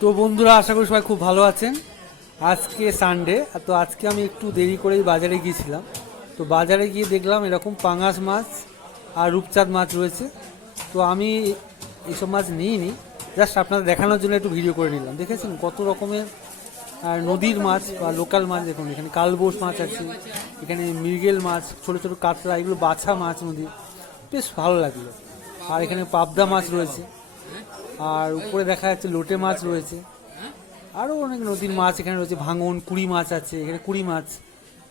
তো বন্ধুরা, আশা করি সবাই খুব ভালো আছেন। আজকে সানডে, তো আজকে আমি একটু দেরি করেই বাজারে গিয়েছিলাম। তো বাজারে গিয়ে দেখলাম এরকম পাঙাশ মাছ আর রূপচাঁদ মাছ রয়েছে। তো আমি এইসব মাছ নিইনি, জাস্ট আপনাদের দেখানোর জন্য একটু ভিডিও করে নিলাম। দেখেছেন কত রকমের আর নদীর মাছ বা লোকাল মাছ। দেখুন এখানে কালবোস মাছ আছে, এখানে মৃগেল মাছ, ছোটো ছোটো কাতলা, এগুলো বাছা মাছ নদীর, বেশ ভালো লাগলো। আর এখানে পাবদা মাছ রয়েছে, আর উপরে দেখা যাচ্ছে লোটে মাছ রয়েছে, আরও অনেক নদীর মাছ এখানে রয়েছে, ভাঙন কুড়ি মাছ আছে এখানে, কুড়ি মাছ,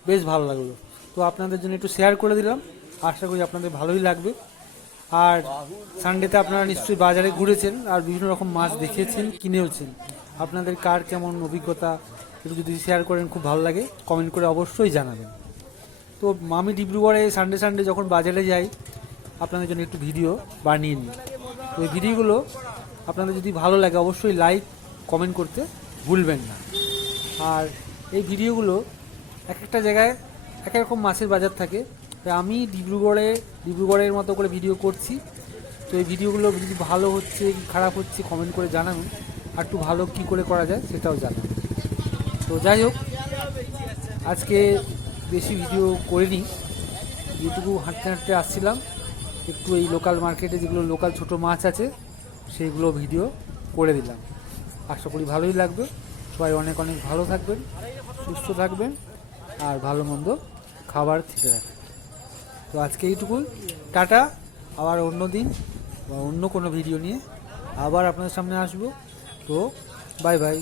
বেশ ভালো লাগলো। তো আপনাদের জন্য একটু শেয়ার করে দিলাম, আশা করি আপনাদের ভালোই লাগবে। আর সানডেতে আপনারা নিশ্চয়ই বাজারে ঘুরেছেন আর বিভিন্ন রকম মাছ দেখেছেন, কিনেওছেন। আপনাদের কার কেমন অভিজ্ঞতা একটু যদি শেয়ার করেন খুব ভালো লাগে, কমেন্ট করে অবশ্যই জানাবেন। তো আমি ডিব্রুগড়ে সানডে সানডে যখন বাজারে যাই আপনাদের জন্য একটু ভিডিও বানিয়ে নিই। তো এই ভিডিওগুলো আপনাদের যদি ভালো লাগে অবশ্যই লাইক কমেন্ট করতে ভুলবেন না। আর এই ভিডিওগুলো এক একটা জায়গায় এক এক রকম মাছের বাজার থাকে, তাই আমি ডিব্রুগড়ের মতো করে ভিডিও করছি। তো এই ভিডিওগুলো যদি ভালো হচ্ছে কি খারাপ হচ্ছে কমেন্ট করে জানাবেন, আর একটু ভালো কী করে করা যায় সেটাও জানাবেন। তো যাই হোক, আজকে বেশি ভিডিও করিনি, যেটুকু হাঁটতে হাঁটতে আসছিলাম একটু এই লোকাল মার্কেটে যেগুলো লোকাল ছোটো মাছ আছে সেইগুলো ভিডিও করে দিলাম। আশা করি ভালোই লাগবে। সবাই অনেক অনেক ভালো থাকবেন, সুস্থ থাকবেন, আর ভালো মন্দ খাবার খেতে রাখবেন। তো আজকে এইটুকুই, টাটা। আবার অন্য দিন বা অন্য কোনো ভিডিও নিয়ে আবার আপনাদের সামনে আসবো। তো বাই বাই।